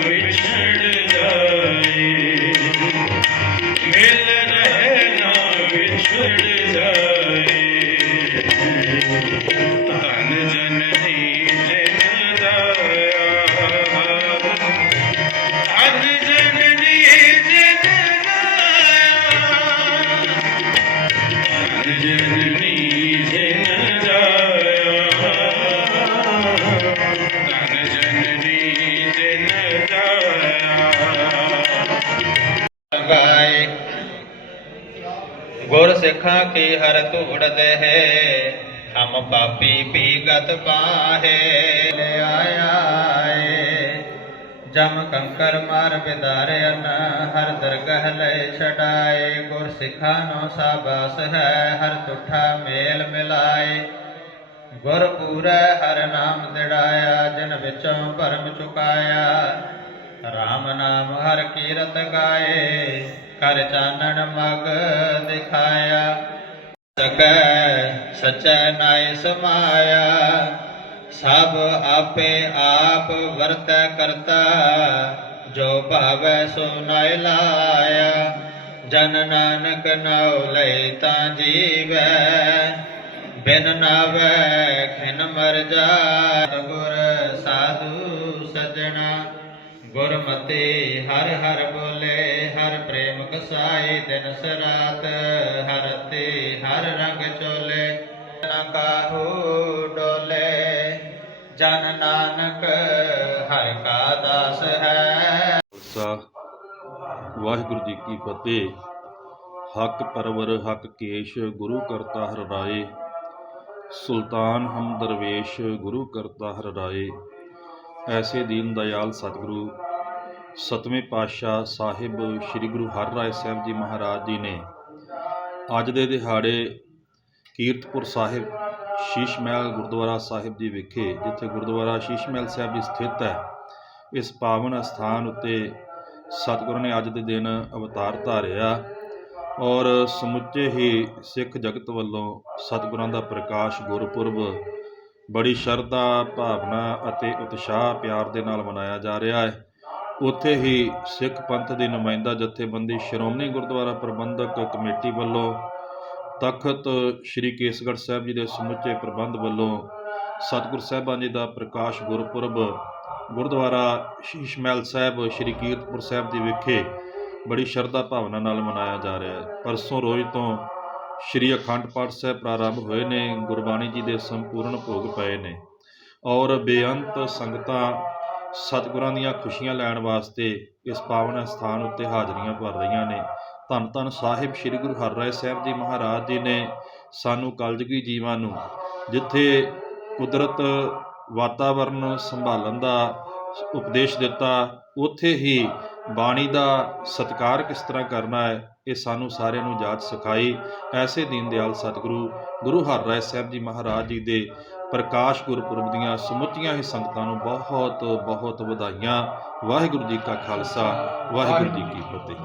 ਨਾ ਗੁਰ ਸਿੱਖਾਂ ਕੀ ਹਰ ਧੂੜ ਦੇਹੇ, ਹਮ ਪਾਪੀ ਪੀਗਤ ਪਾਹੇ ਲੈ ਆਇਆ ਜਮ ਕੰਕਰ ਮਾਰ ਬਿਦਾਰਿਆਨ ਹਰ ਦਰਗਹ ਲੈ ਛਡਾਏ। ਗੁਰ ਸਿੱਖਾਂ ਨੂੰ ਸਾਬਾਸ ਹੈ, ਹਰ ਤੁਠਾ ਮੇਲ ਮਿਲਾਏ। ਗੁਰ ਪੂਰੈ, ਹਰ ਨਾਮ ਦਿੜਾਇਆ, ਜਨ ਵਿੱਚੋਂ ਭਰਮ ਚੁਕਾਇਆ। RAM ਨਾਮ ਹਰ ਕੀਰਤ ਗਾਏ। ਕਰ ਚਾਨਣ ਮਗ ਦਿਖਾਇਆ। ਸਕੈ ਸਚੈ ਨਾਇ ਸਮਾਇਆ। ਸਭ ਆਪੇ ਆਪ ਵਰਤੈ ਕਰਤਾ। ਜੋ ਭਾਵੈ ਸੋ ਨਾਇ ਲਾਇਆ। ਜਨ ਨਾਨਕ ਨਾਉ ਲਈ ਤਾਂ ਜੀਵੈ। ਬਿਨ ਨਾਵੈ ਖਿਨ ਮਰ ਜਾ ਗੁਰ ਸਾਧੂ ਸਜਣਾ। ਗੁਰਮਤਿ ਹਰ ਹਰ ਬੋਲੇ, ਹਰ ਪ੍ਰੇਮ ਕਸਾਈ ਦਿਨ ਸਰਾਤ, ਹਰ ਤੇ ਹਰ ਰੰਗ ਚੋਲੇ। ਨ ਕਾਹੂ ਡੋਲੇ, ਜਨ ਨਾਨਕ, ਹਰ ਕਾ ਦਾਸ ਹੈ। ਵਾਹਿਗੁਰੂ ਜੀ ਕੀ ਫਤਿਹ। ਹੱਕ ਪਰਵਰ, ਹੱਕ ਕੇਸ਼, ਗੁਰੂ ਕਰਤਾ ਹਰ ਰਾਏ। ਸੁਲਤਾਨ ਹਮ ਦਰਵੇਸ਼, ਗੁਰੂ ਕਰਤਾ ਹਰ ਰਾਏ। ਐਸੇ ਦੀਨ ਦਇਆਲ ਸਤਿਗੁਰੂ, ਸਤਵੇਂ ਪਾਤਸ਼ਾਹ ਸਾਹਿਬ ਸ੍ਰੀ ਗੁਰੂ ਹਰਿਰਾਏ ਸਾਹਿਬ ਜੀ ਮਹਾਰਾਜ ਜੀ ਨੇ ਅੱਜ ਦੇ ਦਿਹਾੜੇ ਕੀਰਤਪੁਰ ਸਾਹਿਬ, ਸ਼ੀਸ਼ ਮਹਿਲ ਗੁਰਦੁਆਰਾ ਸਾਹਿਬ ਜੀ ਵਿਖੇ, ਜਿੱਥੇ ਗੁਰਦੁਆਰਾ ਸ਼ੀਸ਼ ਮਹਿਲ ਸਾਹਿਬ ਜੀ ਸਥਿਤ ਹੈ, ਇਸ ਪਾਵਨ ਅਸਥਾਨ ਉੱਤੇ ਸਤਿਗੁਰੂ ਨੇ ਅੱਜ ਦੇ ਦਿਨ ਅਵਤਾਰ ਧਾਰਿਆ ਔਰ ਸਮੁੱਚੇ ਹੀ ਸਿੱਖ ਜਗਤ ਵੱਲੋਂ ਸਤਿਗੁਰਾਂ ਦਾ ਪ੍ਰਕਾਸ਼ ਗੁਰਪੁਰਬ ਬੜੀ ਸ਼ਰਧਾ, ਭਾਵਨਾ ਅਤੇ ਉਤਸ਼ਾਹ ਪਿਆਰ ਦੇ ਨਾਲ ਮਨਾਇਆ ਜਾ ਰਿਹਾ ਹੈ। ਉੱਥੇ ਹੀ ਸਿੱਖ ਪੰਥ ਦੀ ਨੁਮਾਇੰਦਾ ਜਥੇਬੰਦੀ ਸ਼੍ਰੋਮਣੀ ਗੁਰਦੁਆਰਾ ਪ੍ਰਬੰਧਕ ਕਮੇਟੀ ਵੱਲੋਂ ਤਖਤ ਸ੍ਰੀ ਕੇਸਗੜ੍ਹ ਸਾਹਿਬ ਜੀ ਦੇ ਸਮੁੱਚੇ ਪ੍ਰਬੰਧ ਵੱਲੋਂ ਸਤਿਗੁਰ ਸਾਹਿਬਾਂ ਜੀ ਦਾ ਪ੍ਰਕਾਸ਼ ਗੁਰਪੁਰਬ, ਗੁਰਦੁਆਰਾ ਸ਼ੀਸ਼ ਮਹਿਲ ਸਾਹਿਬ, ਸ੍ਰੀ ਕੀਰਤਪੁਰ ਸਾਹਿਬ ਦੀ ਵਿਖੇ ਬੜੀ ਸ਼ਰਧਾ ਭਾਵਨਾ ਨਾਲ ਮਨਾਇਆ ਜਾ ਰਿਹਾ ਹੈ। ਪਰਸੋਂ ਰੋਜ਼ ਤੋਂ ਸ੍ਰੀ ਅਖੰਡ ਪਾਠ ਸਾਹਿਬ ਪ੍ਰਾਰੰਭ ਹੋਏ ਨੇ, ਗੁਰਬਾਣੀ ਜੀ ਦੇ ਸੰਪੂਰਨ ਭੋਗ ਪਏ ਨੇ। ਔਰ ਬੇਅੰਤ ਸੰਗਤਾਂ ਸਤਿਗੁਰਾਂ ਦੀਆਂ ਖੁਸ਼ੀਆਂ ਲੈਣ ਵਾਸਤੇ ਇਸ ਪਾਵਨ ਸਥਾਨ ਉੱਤੇ ਹਾਜ਼ਰੀਆਂ ਭਰ ਰਹੀਆਂ ਨੇ। ਧੰਨ ਧੰਨ ਸਾਹਿਬ ਸ੍ਰੀ ਗੁਰੂ ਹਰਿਰਾਏ ਸਾਹਿਬ ਜੀ ਮਹਾਰਾਜ ਜੀ ਨੇ ਸਾਨੂੰ ਕਲਯੁਗੀ ਜੀਵਾਂ ਨੂੰ, ਜਿੱਥੇ ਕੁਦਰਤ ਵਾਤਾਵਰਨ ਸੰਭਾਲਣ ਦਾ ਉਪਦੇਸ਼ ਦਿੱਤਾ, ਉੱਥੇ ਹੀ ਬਾਣੀ ਦਾ ਸਤਿਕਾਰ ਕਿਸ ਤਰ੍ਹਾਂ ਕਰਨਾ ਹੈ, ਇਹ ਸਾਨੂੰ ਸਾਰਿਆਂ ਨੂੰ ਜਾਚ ਸਿਖਾਈ। ਐਸੇ ਦੀਨ ਦਿਆਲ ਸਤਿਗੁਰੂ ਗੁਰੂ ਹਰਿਰਾਏ ਸਾਹਿਬ ਜੀ ਮਹਾਰਾਜ ਜੀ ਦੇ ਪ੍ਰਕਾਸ਼ ਗੁਰਪੁਰਬ ਦੀਆਂ ਸਮੁੱਚੀਆਂ ਹੀ ਸੰਗਤਾਂ ਨੂੰ ਬਹੁਤ ਬਹੁਤ ਵਧਾਈਆਂ। ਵਾਹਿਗੁਰੂ ਜੀ ਕਾ ਖਾਲਸਾ, ਵਾਹਿਗੁਰੂ ਜੀ ਕੀ ਫਤਿਹ।